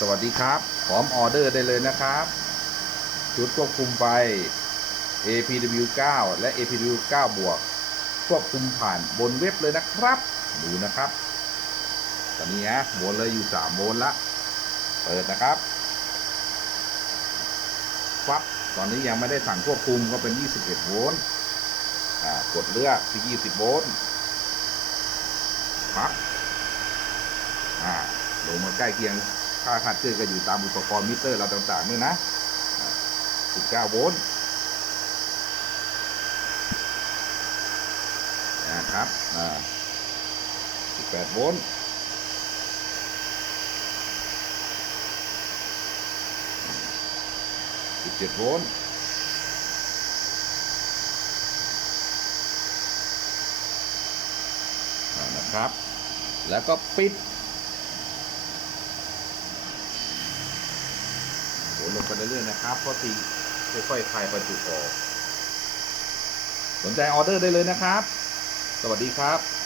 สวัสดีครับ พร้อมออเดอร์ได้เลยนะครับ ชุดควบคุมไฟ APW 9 และ APW 9 บวก ควบคุมผ่านบนเว็บเลยนะครับ ดูนะครับ ตอนนี้นะโวล์เลยอยู่3โวล์ละ เปิดนะครับฟับตอนนี้ยังไม่ได้สั่งควบคุมก็เป็น 21 โวลต์อ่ากดเลือกที่ 20 โวลต์ปับอ่าลงมาใกล้เคียง ค่าคาดเคลื่อนก็อยู่ตามอุปกรณ์มิเตอร์เราต่างๆด้วยนะ 19 โวลต์นะครับ อ่า 18 โวลต์17โวลต์นะครับ แล้วก็ปิด โห ลงไปเรื่อยๆนะครับ เพราะทีค่อยๆคลายประจุออก สนใจออเดอร์ได้เลยนะครับ สวัสดีครับ